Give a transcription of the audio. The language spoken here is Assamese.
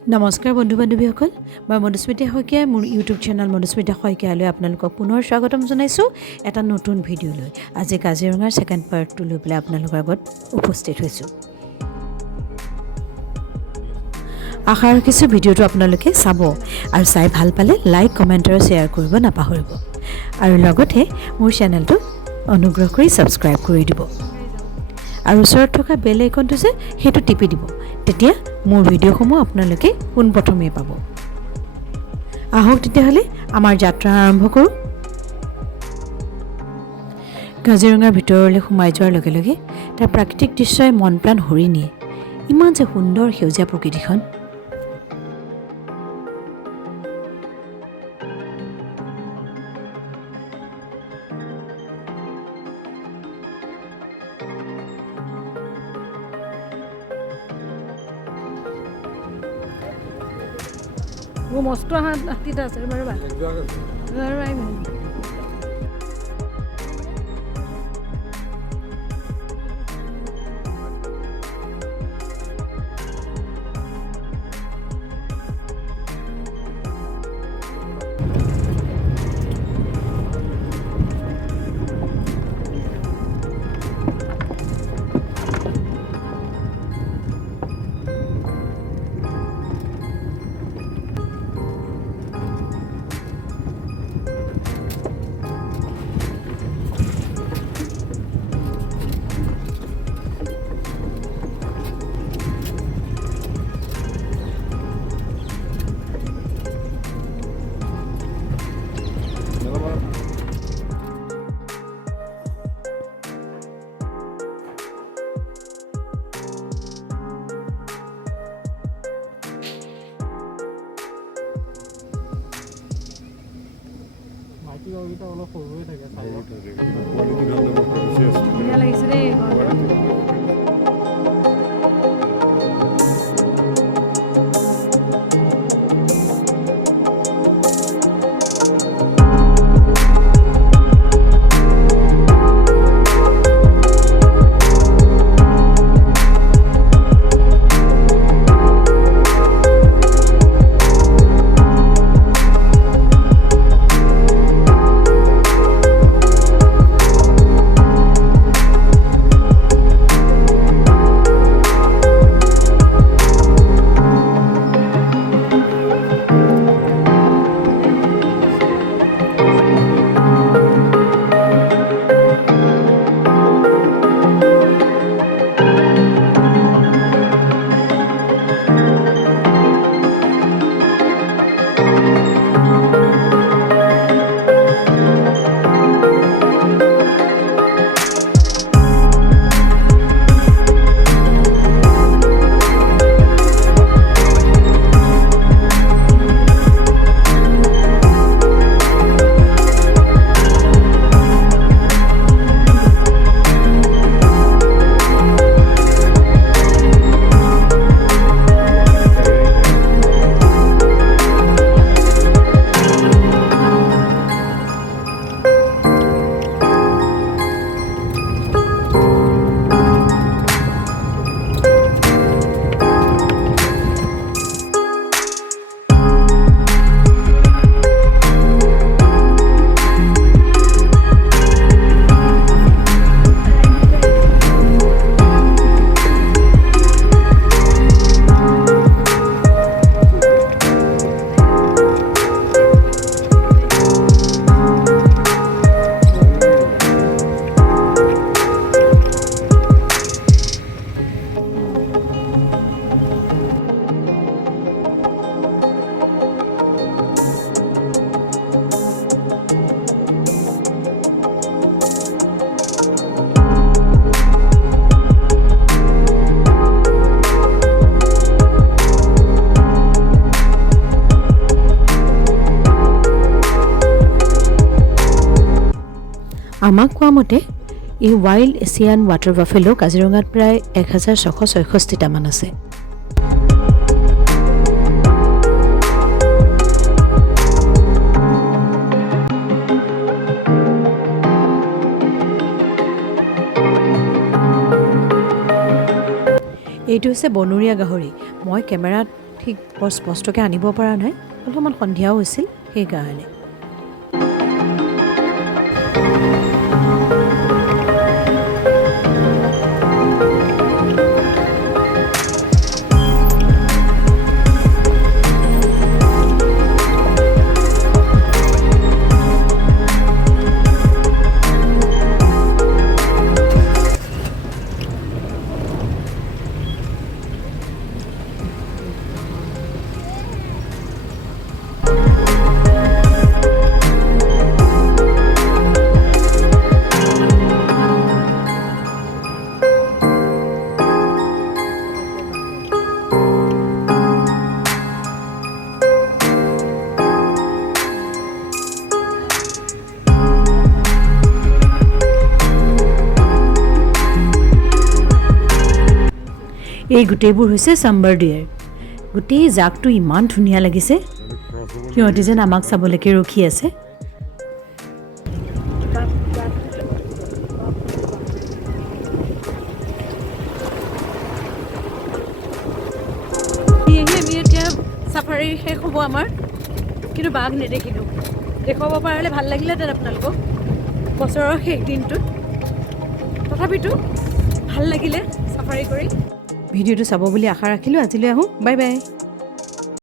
নমস্কাৰ বন্ধু বান্ধৱীসকল, মই মনুস্মৃতি শইকীয়াই মোৰ ইউটিউব চেনেল মনুস্মৃতি শইকীয়ালৈ আপোনালোকক পুনৰ স্বাগতম জনাইছোঁ এটা নতুন ভিডিঅ'লৈ। আজি কাজিৰঙাৰ ছেকেণ্ড পাৰ্টটো লৈ পেলাই আপোনালোকৰ আগত উপস্থিত হৈছোঁ। আশা ৰাখিছোঁ ভিডিঅ'টো আপোনালোকে চাব আৰু চাই ভাল পালে লাইক, কমেণ্ট আৰু শ্বেয়াৰ কৰিব নাপাহৰিব আৰু লগতে মোৰ চেনেলটো অনুগ্ৰহ কৰি ছাবস্ক্ৰাইব কৰি দিব আৰু ওচৰত থকা বেল আইকনটো যে সেইটো টিপি দিব, তেতিয়া মোৰ ভিডিঅ'সমূহ আপোনালোকে পোনপ্ৰথমেই পাব। আহক তেতিয়াহ'লে আমাৰ যাত্ৰা আৰম্ভ কৰোঁ। কাজিৰঙাৰ ভিতৰলৈ সোমাই যোৱাৰ লগে লগে তাৰ প্ৰাকৃতিক দৃশ্যই মন প্ৰাণ হৰি নিয়ে। ইমান যে সুন্দৰ সেউজীয়া প্ৰকৃতিখন। वो मस्त हाती আছে ৰবা অলপ সৰুৱে থাকে ধুনীয়া লাগিছে দেই। আমাক কোৱা মতে এই ৱাইল্ড এছিয়ান ৱাটাৰ বাফেলো কাজিৰঙাত প্ৰায় 1666টামান আছে। এইটো হৈছে বনৰীয়া গাহৰি। মই কেমেৰাত ঠিক বৰ স্পষ্টকৈ আনিব পৰা নাই, অলপমান সন্ধিয়াও হৈছিল সেইকাৰণে। এই গোটেইবোৰ হৈছে চাম্বাৰ ডিয়াৰ। গোটেই জাকটো ইমান ধুনীয়া লাগিছে, সিহঁতি যেন আমাক চাবলৈকে ৰখি আছে। আমি এতিয়া চাফাৰী শেষ হ'ব আমাৰ, কিন্তু বাঘ নেদেখিলোঁ। দেখুৱাব পৰা হ'লে ভাল লাগিলেহেঁতেন আপোনালোকক বছৰৰ শেষ দিনটোত। তথাপিতো ভাল লাগিলে চাফাৰী কৰি। ভিডিঅ'টো চাব বুলি আশা ৰাখিলোঁ। আজিলৈ আহোঁ, বাই বাই।